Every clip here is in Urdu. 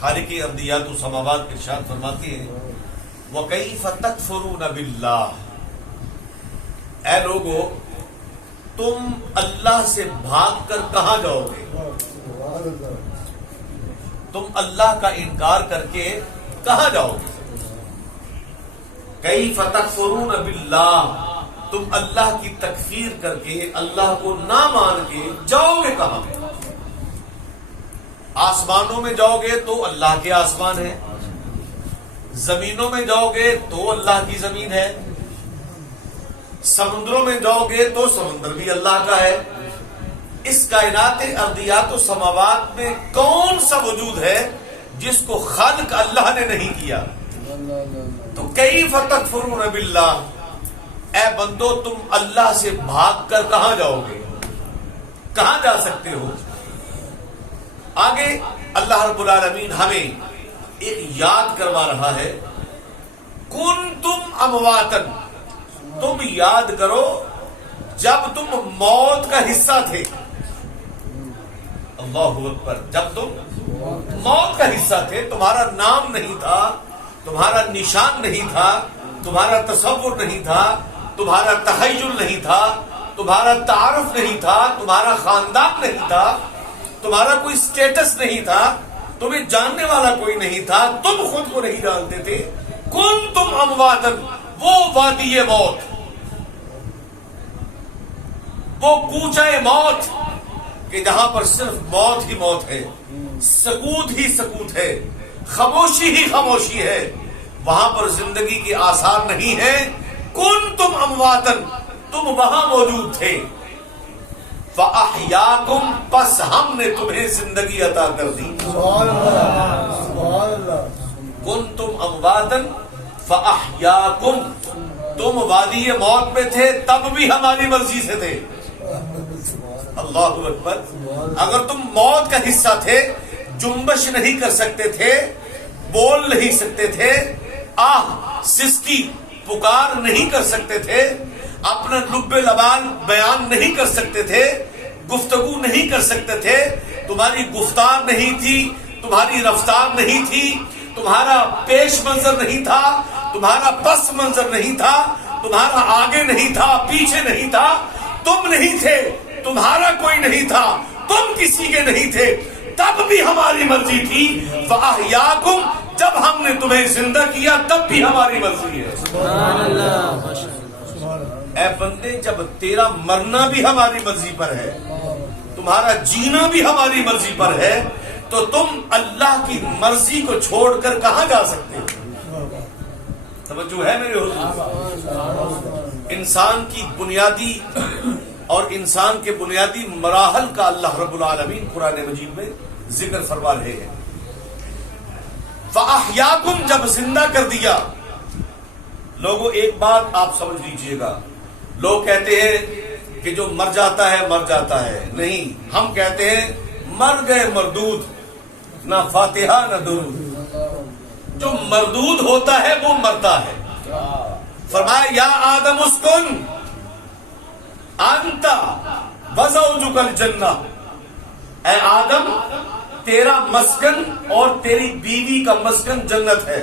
خالق ارضیات و سماوات کے ارشاد فرماتے ہیں وَكَيْفَ تَكْفُرُونَ بِاللَّهِ، اے لوگو تم اللہ سے بھاگ کر کہاں جاؤ گے؟ تم اللہ کا انکار کر کے کہاں جاؤ گے؟ کیف تکفرون باللہ، تم اللہ کی تکفیر کر کے اللہ کو نہ مان کے جاؤ گے کہاں؟ آسمانوں میں جاؤ گے تو اللہ کے آسمان ہے، زمینوں میں جاؤ گے تو اللہ کی زمین ہے، سمندروں میں جاؤ گے تو سمندر بھی اللہ کا ہے۔ اس کائنات ارضیات و سماوات میں کون سا وجود ہے جس کو خالق اللہ نے نہیں کیا؟ تو کیف تکفرون باللہ، اے بندو تم اللہ سے بھاگ کر کہاں جاؤ گے؟ کہاں جا سکتے ہو؟ آگے اللہ رب العالمین ہمیں ایک یاد کروا رہا ہے، کنتم امواتن، تم یاد کرو جب تم موت کا حصہ تھے۔ اللہ اکبر، جب تم موت کا حصہ تھے، تمہارا نام نہیں تھا، تمہارا نشان نہیں تھا، تمہارا تصور نہیں تھا، تمہارا تخیل نہیں تھا، تمہارا تعارف نہیں تھا، تمہارا خاندان نہیں تھا، تمہارا کوئی سٹیٹس نہیں تھا، تمہیں جاننے والا کوئی نہیں تھا، تم خود کو نہیں جانتے تھے۔ کنتم امواتن، وہ وادی موت، وہ کوچہ موت کہ جہاں پر صرف موت ہی موت ہے، سکوت ہی سکوت ہے، خاموشی ہی خاموشی ہے، وہاں پر زندگی کے آثار نہیں ہیں۔ کنتم امواتن، تم وہاں موجود تھے، فَأَحْيَاكُمْ، پس ہم نے تمہیں زندگی عطا کر دی۔ کنتم امواتن فَأَحْيَاكُمْ، تم وادی موت میں تھے تب بھی ہماری مرضی سے تھے۔ اللہ اکبر، اگر تم موت کا حصہ تھے، جنبش نہیں کر سکتے تھے، بول نہیں سکتے تھے، آہ سسکی پکار نہیں کر سکتے تھے، اپنا لب لبان بیان نہیں کر سکتے تھے، گفتگو نہیں کر سکتے تھے، تمہاری گفتار نہیں تھی، تمہاری رفتار نہیں تھی، تمہارا پیش منظر نہیں تھا، تمہارا پس منظر نہیں تھا، تمہارا آگے نہیں تھا، پیچھے نہیں تھا، تم نہیں تھے، تمہارا کوئی نہیں تھا، تم کسی کے نہیں تھے، تب بھی ہماری مرضی تھی۔ فَأَحْيَاكُمْ، جب ہم نے تمہیں زندہ کیا تب بھی ہماری مرضی ہے۔ اے بندے، جب تیرا مرنا بھی ہماری مرضی پر ہے، تمہارا جینا بھی ہماری مرضی پر ہے، تو تم اللہ کی مرضی کو چھوڑ کر کہاں جا سکتے ہو؟ توجہ ہے میرے حضور؟ انسان کی بنیادی اور انسان کے بنیادی مراحل کا اللہ رب العالمین قرآن مجید میں ذکر فرما رہے ہیں۔ فَأَحْيَاكُمْ، جب زندہ کر دیا۔ لوگوں ایک بات آپ سمجھ لیجئے گا، لوگ کہتے ہیں کہ جو مر جاتا ہے مر جاتا ہے، نہیں، ہم کہتے ہیں مر گئے مردود، نہ فاتحہ نہ درود۔ جو مردود ہوتا ہے وہ مرتا ہے۔ فرمایا یا آدم اسکن انت وزوجک الجنہ، اے آدم تیرا مسکن اور تیری بیوی کا مسکن جنت ہے۔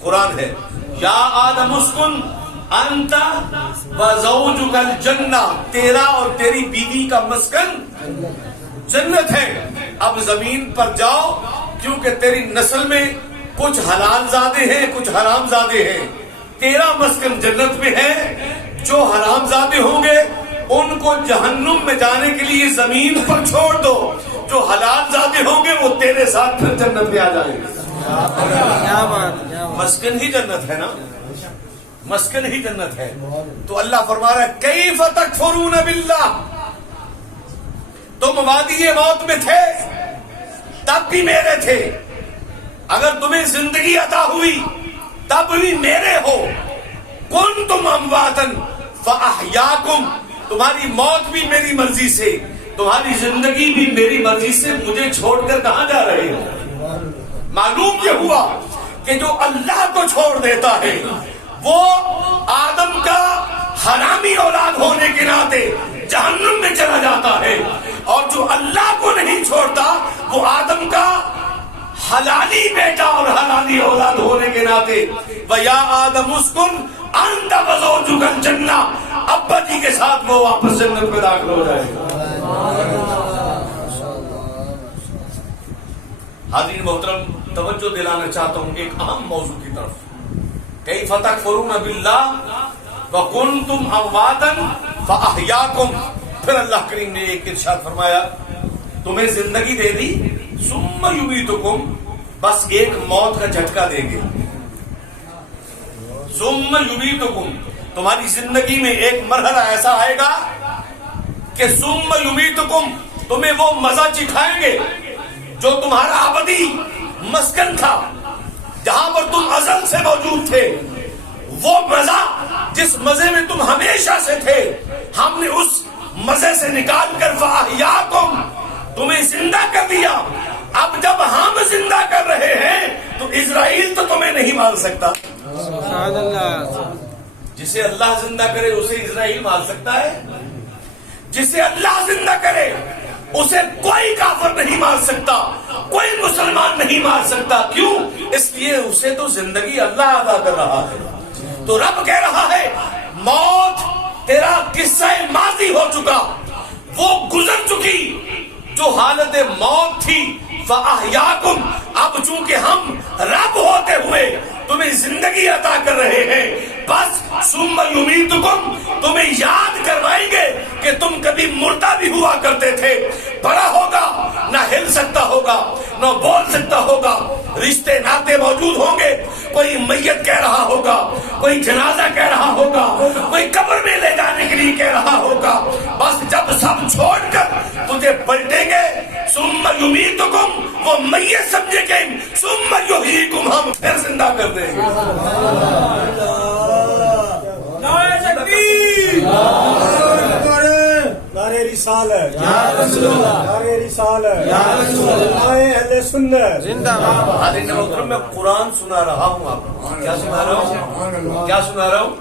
قرآن ہے یا آدم اسکن انت وزوجک الجنہ، تیرا اور تیری بیوی کا مسکن جنت ہے۔ اب زمین پر جاؤ، کیونکہ تیری نسل میں کچھ حلال زادے ہیں، کچھ حرام زادے ہیں، تیرا مسکن جنت میں ہے۔ جو حرام زادے ہوں گے ان کو جہنم میں جانے کے لیے زمین پر چھوڑ دو، جو حلال زادے ہوں گے وہ تیرے ساتھ پھر جنت میں آ جائیں گے۔ مسکن ہی جنت ہے نا، مسکن ہی جنت ہے۔ تو اللہ فرما رہا ہے کیف تکفرون باللہ، تم وادی موت میں تھے تب بھی میرے تھے، اگر تمہیں زندگی عطا ہوئی تب بھی میرے ہو۔ کنتم امواتن فاحیاکم، تمہاری موت بھی میری مرضی سے، تمہاری زندگی بھی میری مرضی سے، مجھے چھوڑ کر کہاں جا رہے ہو؟ معلوم یہ ہوا کہ جو اللہ کو چھوڑ دیتا ہے وہ آدم کا حرامی اولاد ہونے کے ناطے جہنم میں چلا جاتا ہے، اور جو اللہ کو نہیں چھوڑتا وہ آدم کا حلالی بیٹا اور حلالی اولاد ہونے کے ناطے وَيَا آدَمُ اسْكُنْ أَنْتَ وَزَوْجُكَ الْجَنَّةَ، ابا جی کے ساتھ وہ واپس جنت میں داخل ہو جائے گا۔ حاضرین محترم، توجہ دلانا چاہتا ہوں ایک اہم موضوع کی طرف۔ کیف تکفرون باللہ وکنتم امواتا فاحیاکم، پھر اللہ کریم نے ایک ارشاد فرمایا تمہیں زندگی دے دی، ثم یمیتکم، بس ایک موت کا جھٹکا دیں گے، ثم یمیتکم، تمہاری زندگی میں ایک مرحلہ ایسا آئے گا کہ ثم یمیتکم، تمہیں وہ مزہ چکھائیں گے جو تمہارا ابدی مسکن تھا، جہاں پر تم ازل سے موجود تھے، وہ مزہ جس مزے میں تم ہمیشہ سے تھے، ہم نے اس مزے سے نکال کر فاحیاکم، تمہیں زندہ کر دیا۔ اب جب ہم زندہ کر رہے ہیں تو اسرائیل تو تمہیں نہیں مار سکتا۔ سبحان اللہ۔ جسے اللہ زندہ کرے اسے اسرائیل مار سکتا ہے؟ جسے اللہ زندہ کرے اسے کوئی کافر نہیں مار سکتا، کوئی مسلمان نہیں مار سکتا۔ کیوں؟ اس لیے اسے تو زندگی اللہ عطا کر رہا ہے۔ تو رب کہہ رہا ہے موت تیرا قصہ ماضی ہو چکا، وہ گزر چکی جو حالت موت تھی۔ فَأَحْيَاكُمْ، اب چونکہ ہم رب ہوتے ہوئے تمہیں زندگی عطا کر رہے ہیں، بس ثُمَّ يُمِيتُكُمْ، تمہیں یاد کروائیں گے کہ تم کبھی مردہ بھی ہوا کرتے تھے، بڑا ہوگا نہ ہل سکتا ہوگا نہ بول سکتا ہوگا، رشتے ناطے موجود ہوں گے، کوئی میت کہہ رہا ہوگا، کوئی جنازہ کہہ رہا ہوگا، کوئی قبر میں لے جانے کے لیے کہہ رہا ہوگا، بس جب سب چھوڑ کر تجھے پلٹیں گے ثُمَّ يُمِيتُكُمْ، وہ میت سمجھے گے ثُمَّ يُحْيِيكُمْ، ہم پھر زندہ کر دیں گے۔ نعرہ تکبیر، نعرہ رسالت، نعرہ رسالت، رسول اللہ، اہل سنت زندہ باد۔ حاضرین محترم، میں قرآن سنا رہا ہوں آپ کو۔ کیا سنا رہا ہوں؟ کیا سنا رہا ہوں؟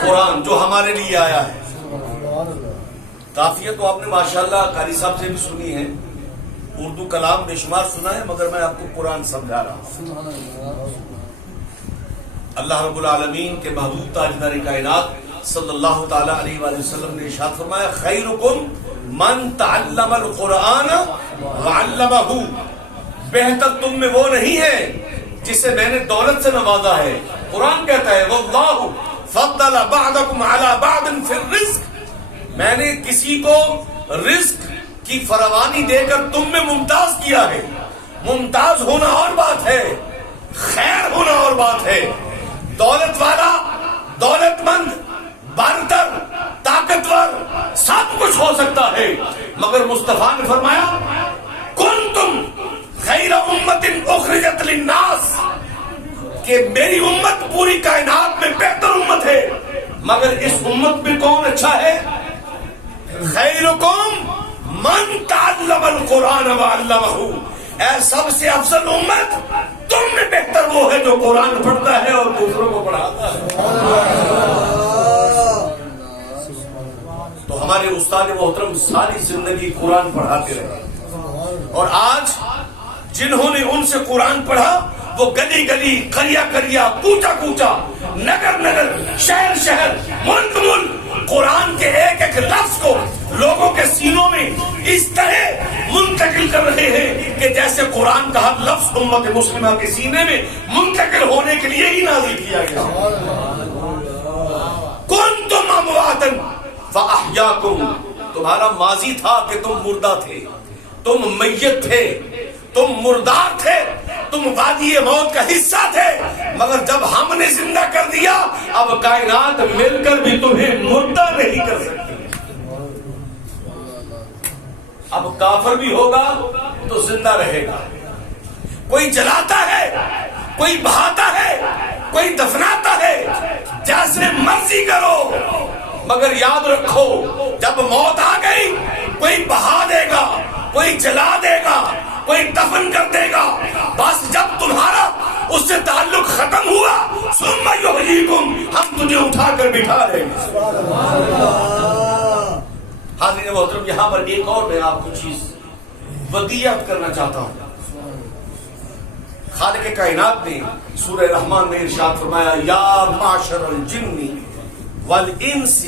قرآن جو ہمارے لیے آیا ہے۔ کافیہ تو آپ نے ماشاءاللہ قاری صاحب سے بھی سنی ہے، اردو کلام بے شمار سنا ہے، مگر میں آپ کو قرآن سمجھا رہا ہوں۔ اللہ رب العالمین کے محبوب تاجدار کائنات صلی اللہ تعالی علیہ وآلہ وسلم نے ارشاد فرمایا خیرکم من تعلم القرآن وعلمہ، بہتر تم میں وہ نہیں ہے جسے میں نے دولت سے نوازا ہے۔ قرآن کہتا ہے واللہ فضل بعضکم علی بعض فی الرزق، میں نے کسی کو رزق کی فراوانی دے کر تم میں ممتاز کیا ہے۔ ممتاز ہونا اور بات ہے، خیر ہونا اور بات ہے۔ دولت والا، دولت مند، برتر، طاقتور، سب کچھ ہو سکتا ہے، مگر مصطفیٰ نے فرمایا کنتم خیر امت اخرجت للناس، کہ میری امت پوری کائنات میں بہتر امت ہے، مگر اس امت میں کون اچھا ہے؟ خیرکم من تعلم القرآن وعلمہ، اے سب سے افضل امت تم میں بہتر وہ ہے جو قرآن پڑھتا ہے اور دوسروں کو پڑھاتا ہے۔ تو ہمارے استاد محترم ساری زندگی قرآن پڑھاتے رہے، اور آج جنہوں نے ان سے قرآن پڑھا وہ گلی گلی، قریہ قریہ، کوچا کوچا، نگر نگر، شہر شہر، ملک ملک قرآن کے ایک ایک لفظ کو لوگوں کے سینوں میں اس طرح منتقل کر رہے ہیں کہ جیسے قرآن کا ہر لفظ امت مسلمہ کے سینے میں منتقل ہونے کے لیے ہی نازل کیا گیا۔ کنتم امواتا فاحیاکم، تمہارا ماضی تھا کہ تم مردہ تھے، تم میت تھے، تم مردار تھے، تم وادی موت کا حصہ تھے، مگر جب ہم نے زندہ کر دیا اب کائنات مل کر بھی تمہیں مردہ نہیں کر سکتی۔ اب کافر بھی ہوگا تو زندہ رہے گا، کوئی جلاتا ہے، کوئی بہاتا ہے، کوئی دفناتا ہے، جیسے مرضی کرو، مگر یاد رکھو جب موت آ گئی کوئی بہا دے گا، کوئی جلا دے گا، کوئی دفن کر دے گا، بس جب تمہارا اس سے تعلق ختم ہوا ثم یحییکم، ہم تجھے اٹھا کر بٹھا دیں گے۔ حاضرین محترم، یہاں پر ایک اور میں آپ کو چیز ودیعت کرنا چاہتا ہوں۔ خالق کائنات نے سورہ رحمان میں ارشاد فرمایا یا معشر الجن والانس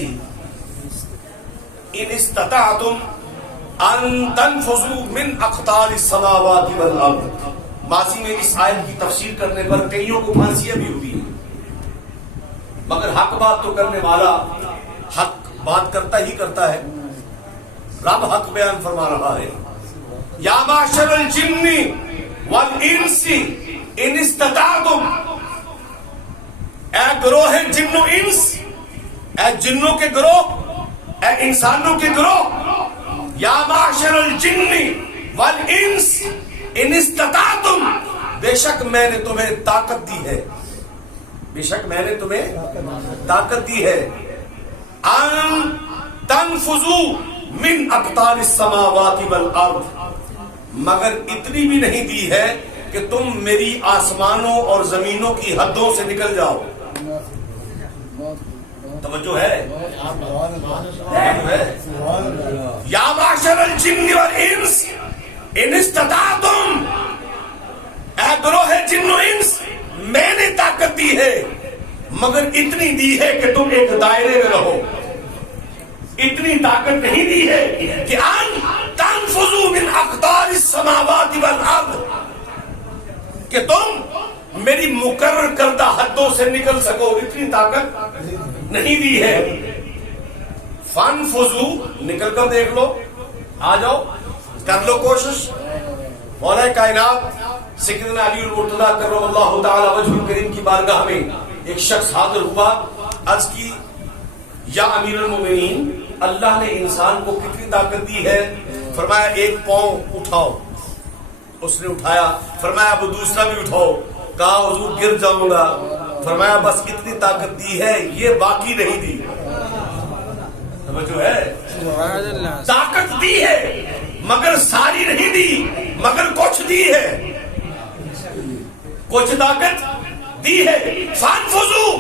ان استطعتم ان تنفذوا من اقطار السماوات والارض. ماضی میں اس آیت کی تفسیر کرنے پر کئیوں کو پھانسیاں بھی ہوئی ہیں، مگر حق بات تو کرنے والا حق بات کرتا ہی کرتا ہے. رب حق بیان فرما رہا ہے یا معشر الجن والانس ان استطعتم، اے گروہ جن و انس، اے جنوں کے گروہ، اے انسانوں کے گروہ، یا معشر الجن والانس ان استطعتم، بے شک میں نے تمہیں طاقت دی ہے، بے شک میں نے تمہیں طاقت دی ہے، ان تنفذوا من اقطار السماوات والارض، مگر اتنی بھی نہیں دی ہے کہ تم میری آسمانوں اور زمینوں کی حدوں سے نکل جاؤ. توجہ ہے یا معشر الجن والانس ان استطعتم، اے گروہ جن و انس میں نے طاقت دی ہے مگر اتنی دی ہے کہ تم ایک دائرے میں رہو. اتنی طاقت نہیں دی ہے کہ ان تنفذوا من اقطار السماوات والارض، کہ تم میری مقرر کردہ حدوں سے نکل سکو، اتنی طاقت نہیں دی ہے. فانفذوا، نکل کر دیکھ لو، آ جاؤ، کر لو کوشش. مولا کائنات سیدنا علی المرتضیٰ کرم اللہ تعالی وجہ الکریم کی بارگاہ میں ایک شخص حاضر ہوا، عرض کی یا امیر المومنین اللہ نے انسان کو کتنی طاقت دی ہے؟ فرمایا ایک پاؤں اٹھاؤ. اس نے اٹھایا. فرمایا اب دوسرا بھی اٹھاؤ. کہا حضور گر جاؤں گا. فرمایا بس اتنی طاقت دی ہے، یہ باقی نہیں دی. سمجھو ہے طاقت دی ہے مگر ساری نہیں دی، مگر کچھ دی ہے، کچھ طاقت دی ہے. فانفذوا،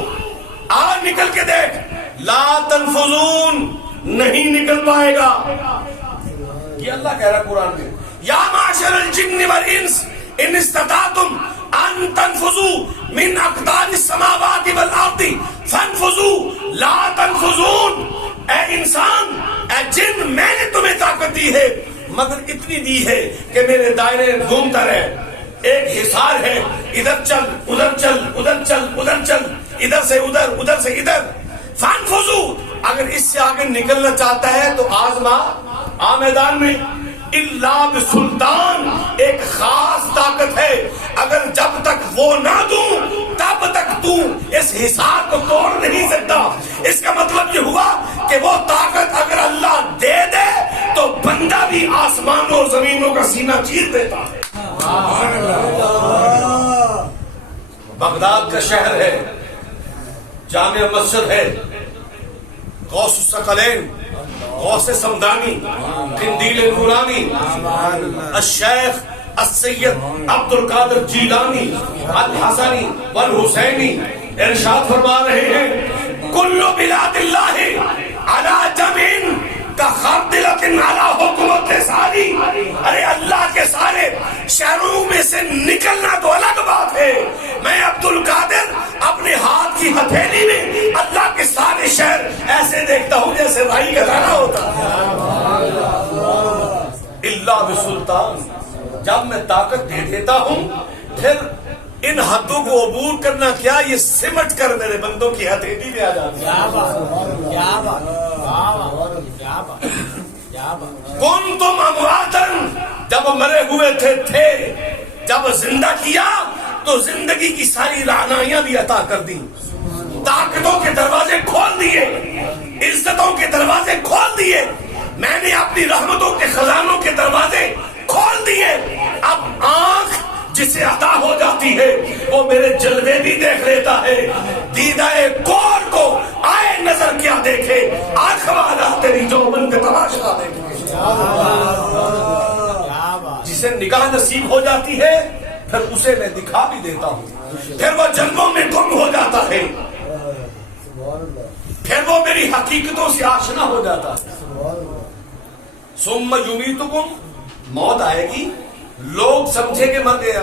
آ نکل کے دیکھ. لا تنفذون، نہیں نکل پائے گا. یہ اللہ کہہ رہا قرآن میں یا معشر الجن والانس ان استطعتم ان تنفذوا من اقطار السماوات والارض فانفذوا لا تنفذون. اے انسان، اے جن میں نے تمہیں طاقت دی ہے مگر اتنی دی ہے کہ میرے دائرے گھومتا رہے. ایک حصار ہے، ادھر چل ادھر چل ادھر چل ادھر چل، ادھر سے ادھر ادھر سے ادھر. فانفذوا، اگر اس سے آگے نکلنا چاہتا ہے تو آزما، آ میدان میں. الا بسلطان، ایک خاص طاقت ہے، اگر جب تک وہ نہ دوں تب تک تو اس حصار کو توڑ نہیں سکتا. اس کا مطلب یہ ہوا کہ وہ طاقت اگر اللہ دے دے تو بندہ بھی آسمانوں اور زمینوں کا سینہ چیر دیتا ہے. بغداد کا شہر ہے، جامع مسجد ہے، غوث الثقلین، غوث سمدانی، قندیل نورانی، الشیخ السید عبد القادر جیلانی الحسنی والحسینی ارشاد فرما رہے ہیں کل بلاد اللہ علی جمع کخردلۃ علی حکمت ساری. ارے اللہ کے سارے شہروں میں سے نکلنا تو الگ بات ہے. میں عبد القادر اپنے ہاتھ کی ہتھیلی میں اللہ کے سارے شہر ایسے دیکھتا ہوں جیسے رائی کا دانہ ہوتا ہے. اللہ بسلطان، جب میں طاقت دے دیتا ہوں پھر ان حدوں کو عبور کرنا کیا، یہ سمٹ کر میرے بندوں کی ہتھیلی میں آ جاتی ہے. کنتم امواتا، جب مرے ہوئے تھے، جب زندہ کیا تو زندگی کی ساری رعنائیاں بھی عطا کر دی، طاقتوں کے دروازے کھول دیے، عزتوں کے دروازے کھول دیے. میں نے اپنی رحمتوں کے خزانوں کے دروازے کھول دیے. اب آنکھ جسے عطا ہو جاتی ہے وہ میرے جلوے بھی دیکھ لیتا ہے. دیدہ کور کو آئے نظر کیا دیکھے، آنکھ والا تیری جو بن کے تماشا دیکھے. جسے نگاہ نصیب ہو جاتی ہے پھر اسے میں دکھا بھی دیتا ہوں، پھر وہ جنموں میں گم ہو جاتا ہے، پھر وہ میری حقیقتوں سے آشنا ہو جاتا ہے. ثم یمیتکم، موت آئے گی، لوگ سمجھے کہ مر گیا،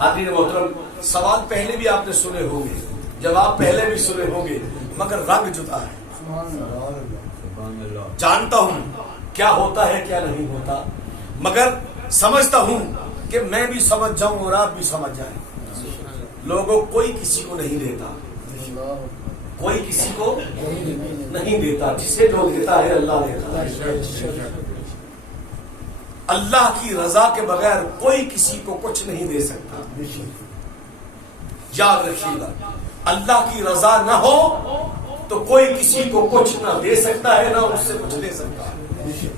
حاضرین محترم، سوال پہلے بھی آپ نے سنے ہوں گے، جواب پہلے بھی سنے ہوں گے، مگر رنگ جدا ہے. جانتا ہوں کیا ہوتا ہے کیا نہیں ہوتا، مگر سمجھتا ہوں کہ میں بھی سمجھ جاؤں اور آپ بھی سمجھ جائیں. لوگوں کوئی کسی کو نہیں دیتا، کوئی کسی کو نہیں دیتا، جسے جو دیتا ہے اللہ دیتا ہے. اللہ کی رضا کے بغیر کوئی کسی کو کچھ نہیں دے سکتا. یاد رکھیے گا، اللہ کی رضا نہ ہو تو کوئی کسی کو کچھ نہ دے سکتا ہے، نہ اس سے کچھ لے سکتا ہے.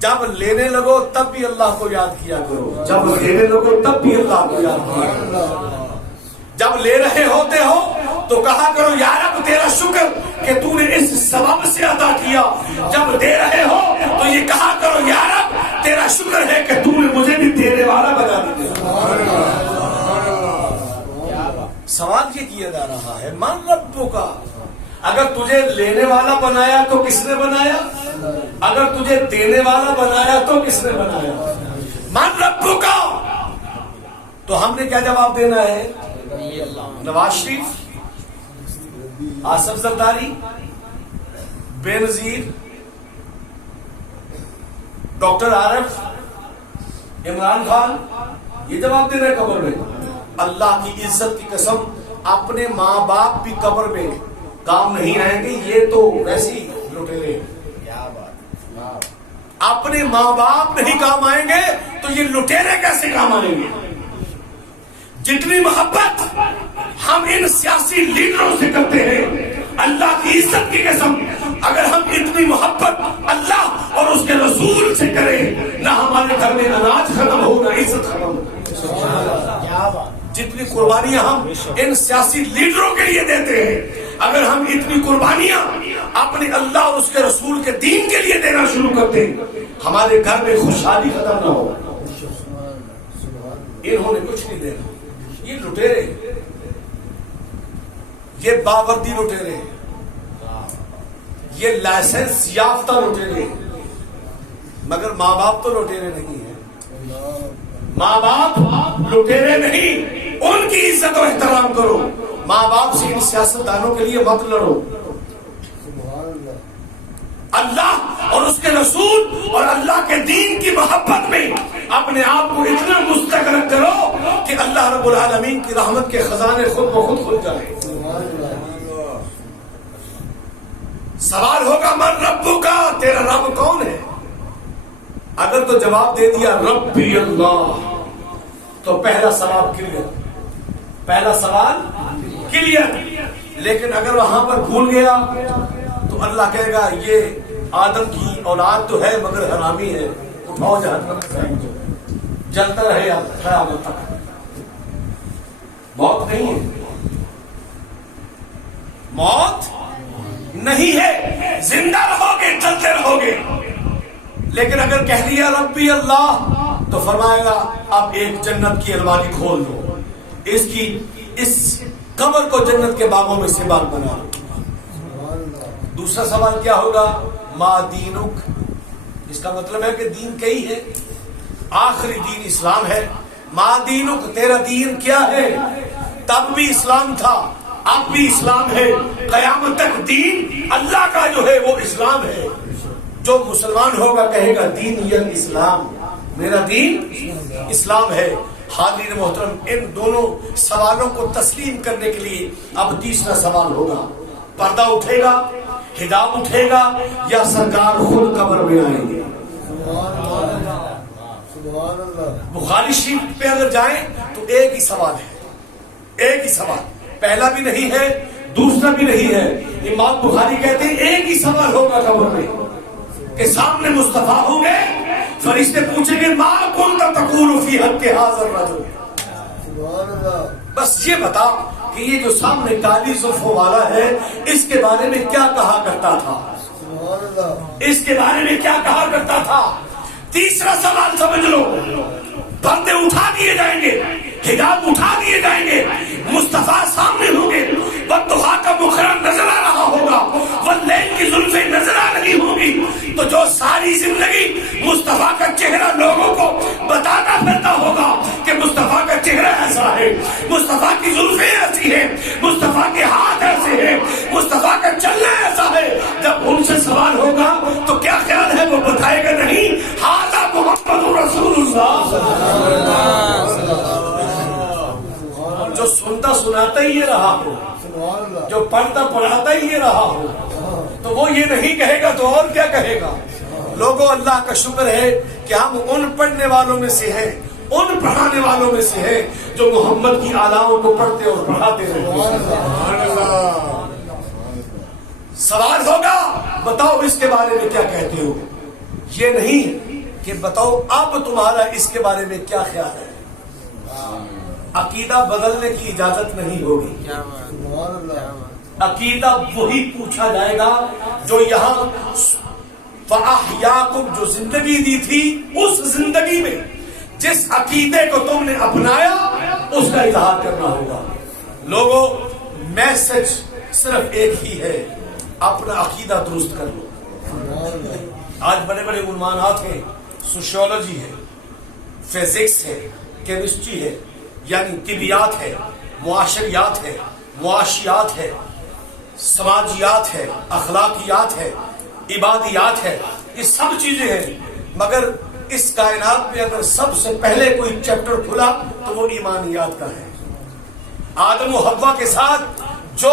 جب لینے لگو تب بھی اللہ کو یاد کیا کرو، جب لینے لگو تب بھی اللہ کو یاد کیا کرو. جب لے رہے ہوتے ہو تو کہا کرو یا رب تیرا شکر کہ تو نے اس سبب سے عطا کیا. جب دے رہے ہو تو یہ کہا کرو یا رب تیرا شکر ہے کہ تو نے مجھے بھی دینے والا بنا دیا. سوال یہ کیا جا رہا ہے من ربوں کا. اگر تجھے لینے والا بنایا تو کس نے بنایا؟ اگر تجھے دینے والا بنایا تو کس نے بنایا؟ من ربوں کا. تو ہم نے کیا جواب دینا ہے؟ نواز شریف، آصف زرداری، بے نظیر، ڈاکٹر عارف، عمران خان، یہ جواب دینا ہے قبر میں. اللہ کی عزت کی قسم اپنے ماں باپ بھی قبر میں کام نہیں آئیں گے، یہ تو ویسے ہی لٹیرے. اپنے ماں باپ نہیں کام آئیں گے تو یہ لٹیرے کیسے کام آئیں گے؟ جتنی محبت ہم ان سیاسی لیڈروں سے کرتے ہیں، اللہ کی عزت کی قسم اگر ہم اتنی محبت اللہ اور اس کے رسول سے کریں، نہ ہمارے گھر میں اناج ختم ہو نہ عزت ختم ہو. جتنی قربانیاں ہم ان سیاسی لیڈروں کے لیے دیتے ہیں، اگر ہم اتنی قربانیاں اپنے اللہ اور اس کے رسول کے دین کے لیے دینا شروع کرتے ہیں، ہمارے گھر میں خوشحالی ختم نہ ہو. انہوں نے کچھ نہیں دینا. یہ لٹیرے، یہ باوردی لٹیرے، یہ لائسنس یافتہ لٹیرے، مگر ماں باپ تو لٹیرے نہیں ہیں. ماں باپ لٹیرے نہیں، ان کی عزت و احترام کرو. ماں باپ سے ان سیاستدانوں کے لیے مت لڑو. اللہ اور اس کے رسول اور اللہ کے دین کی محبت میں اپنے آپ کو اتنا مستقر کرو کہ اللہ رب العالمین کی رحمت کے خزانے خود بخود کھل جائیں. سوال ہوگا من ربو کا، تیرا رب کون ہے؟ اگر تو جواب دے دیا ربی اللہ تو پہلا سوال کلیئر، پہلا سوال کلیئر. لیکن اگر وہاں پر بھول گیا تو اللہ کہے گا یہ آدم کی اولاد تو ہے مگر حرامی ہے، اٹھاؤ جہنم سے، جلتا رہے قیامت تک. موت نہیں ہے، موت نہیں ہے، زندہ رہو گے، چلتے رہو گے. لیکن اگر کہہ دیا ربی اللہ تو فرمائے گا اب ایک جنت کی الماری کھول دو، اس قبر کو جنت کے باغوں میں سے باغ بنا دو. دوسرا سوال کیا ہوگا؟ ما دینک. اس کا مطلب ہے کہ دین کئی ہے، آخری دین اسلام ہے. ما دینک، تیرا دین کیا ہے؟ تب بھی اسلام تھا، اب بھی اسلام ہے، قیامت تک دین اللہ کا جو ہے وہ اسلام ہے. جو مسلمان ہوگا کہے گا دین یہ اسلام، میرا دین اسلام ہے. حاضرین محترم، ان دونوں سوالوں کو تسلیم کرنے کے لیے اب تیسرا سوال ہوگا. پردہ اٹھے گا، حجاب اٹھے گا، یا سرکار خود قبر میں آئیں گے؟ بخاری شریف پہ اگر جائیں تو ایک ہی سوال ہے، ایک ہی سوال. پہلا بھی نہیں ہے، دوسرا بھی نہیں ہے. امام بخاری کہتے ہیں ایک ہی سوال ہوگا قبر میں کہ سامنے مصطفیٰ ہوں گے، فرشتے پوچھیں گے ما کنت تقول فی حق ھذا الرجل. بس یہ بتا کہ یہ جو سامنے کالی زلفوں والا ہے اس کے بارے میں کیا کہا کرتا تھا، اس کے بارے میں کیا کہا کرتا تھا. تیسرا سوال سمجھ لو، پردے اٹھا دیے جائیں گے، حجاب اٹھا دیے جائیں گے، مصطفیٰ سامنے ہوں گے، والضحیٰ کا مخرہ نظر آ رہا ہوگا، واللیل کی زلفیں نظر آ رہی ہوں گی. تو جو ساری زندگی مصطفیٰ کا چہرہ لوگوں کو بتاتا پھرتا ہوگا کہ اللہ جو سنتا سناتا ہی یہ رہا ہو, جو پڑھتا پڑھاتا ہی یہ رہا ہو, تو وہ یہ نہیں کہے گا تو اور کیا کہے گا؟ لوگوں, اللہ کا شکر ہے کہ ہم ان پڑھنے والوں میں سے ہیں, ان پڑھانے والوں میں سے ہیں جو محمد کی آلاؤں کو پڑھتے اور پڑھاتے رہے. سوال ہوگا بتاؤ اس کے بارے میں کیا کہتے ہو, یہ نہیں کہ بتاؤ اب تمہارا اس کے بارے میں کیا خیال ہے. عقیدہ بدلنے کی اجازت نہیں ہوگی. عقیدہ وہی پوچھا جائے گا جو یہاں فَأَحْيَاكُمْ جو زندگی دی تھی, اس زندگی میں جس عقیدے کو تم نے اپنایا اس کا اظہار کرنا ہوگا. لوگوں, میسج صرف ایک ہی ہے, اپنا عقیدہ درست کر لو. آج بڑے بڑے عنوانات ہیں, سوشیولوجی ہے, فزکس ہے, کیمسٹری ہے, یعنی طبیات ہے, معاشریات ہے, معاشیات ہے, سماجیات ہے, اخلاقیات ہے, عبادیات ہے. یہ سب چیزیں ہیں, مگر اس کائنات میں اگر سب سے پہلے کوئی چیپٹر کھلا تو وہ ایمانیات کا ہے. آدم و حوا کے ساتھ جو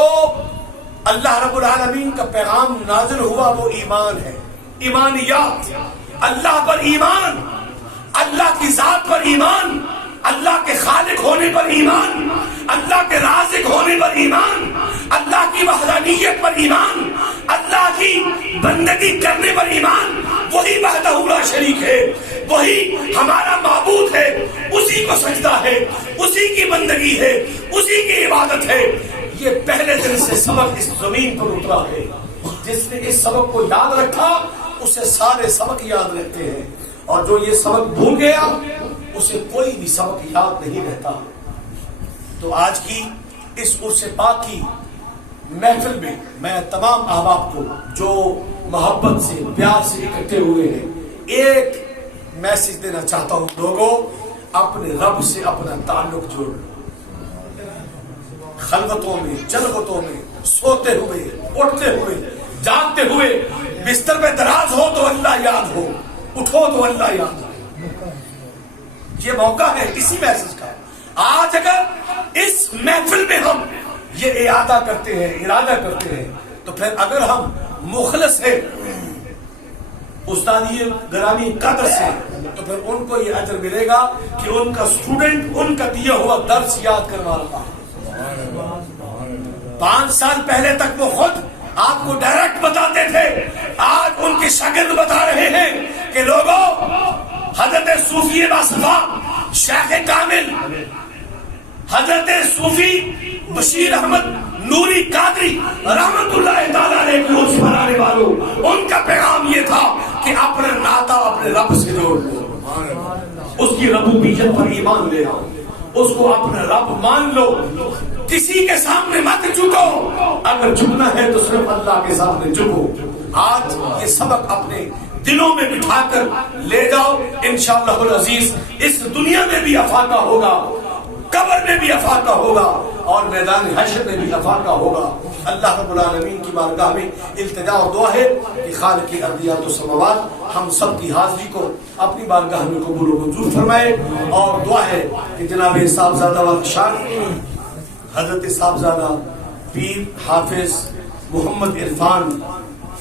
اللہ رب العالمین کا پیغام نازل ہوا وہ ایمان ہے, ایمانیات. اللہ پر ایمان, اللہ کی ذات پر ایمان, اللہ کے خالق ہونے پر ایمان, اللہ کے رازق ہونے پر ایمان, اللہ کی وحدانیت پر ایمان, اللہ کی بندگی کرنے پر ایمان. وہی وحدہ لا شریک ہے, وہی ہمارا معبود ہے, اسی کو سجدہ ہے, اسی کی بندگی ہے, اسی کی عبادت ہے. یہ پہلے دن سے سبق اس زمین پر اترا ہے. جس نے اس سبق کو یاد رکھا اسے سارے سبق یاد رہتے ہیں, اور جو یہ سبق بھول گیا اسے کوئی بھی سبق یاد نہیں رہتا. تو آج کی اس عرس پاک کی محفل میں میں تمام احباب کو جو محبت سے پیار سے اکٹھے ہوئے ہیں ایک میسج دینا چاہتا ہوں. لوگوں, اپنے رب سے اپنا تعلق جوڑ لو. خلوتوں میں, جلوتوں میں, سوتے ہوئے, اٹھتے ہوئے, جاگتے ہوئے, بستر پہ دراز ہو تو اللہ یاد ہو, اٹھو تو اللہ یاد ہو. یہ موقع ہے اسی میسج کا. آج اگر اس محفل میں ہم یہ ارادہ کرتے ہیں تو پھر اگر ہم مخلص ہیں استادی گرامی قدر سے تو پھر ان کو یہ اجر ملے گا کہ ان کا اسٹوڈنٹ ان کا دیا ہوا درس یاد کروا رہا ہے. 5 سال پہلے تک وہ خود آپ کو ڈائریکٹ بتاتے تھے, آج ان کے شاگرد بتا رہے ہیں کہ لوگوں, حضرت صوفی باصفا شیخ کامل حضرت صوفی بشیر احمد نوری قادری رحمت اللہ تعالیٰ علیہ کی عرص پر آنے والوں, ان کا پیغام یہ تھا کہ اپنا ناطہ اپنے رب سے جوڑ لو, اس کی ربوبیت پر ایمان لے آؤ, اس کو اپنا رب مان لو, کسی کے سامنے مت جھکو, اگر جھکنا ہے تو صرف اللہ کے سامنے جھکو. آج یہ سبق اپنے دلوں میں بٹھا کر لے جاؤ, انشاءاللہ العزیز اس دنیا میں بھی افاقہ ہوگا, قبر میں بھی افاقہ ہوگا, اور میدان حشر میں بھی افاقہ ہوگا. اللہ رب العالمین کی بارگاہ میں التجا اور دعا ہے کہ خالق ارضیات و سماوات ہم سب کی حاضری کو اپنی بارگاہ میں قبول و منظور فرمائے, اور دعا ہے کہ جناب صاحبزادہ والا شان حضرت صاحبزادہ پیر حافظ محمد عرفان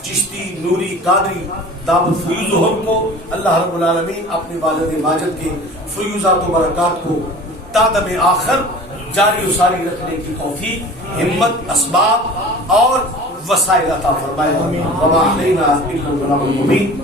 چشتی نوری قادری دعوت فیوزہم کو اللہ رب العالمین اپنے والد ماجد کے فیوزات و برکات کو تادم آخر جاری و ساری رکھنے کی توفیق, ہمت, اسباب اور وسائل عطا فرمائے. وما علینا الا البلاغ المبین.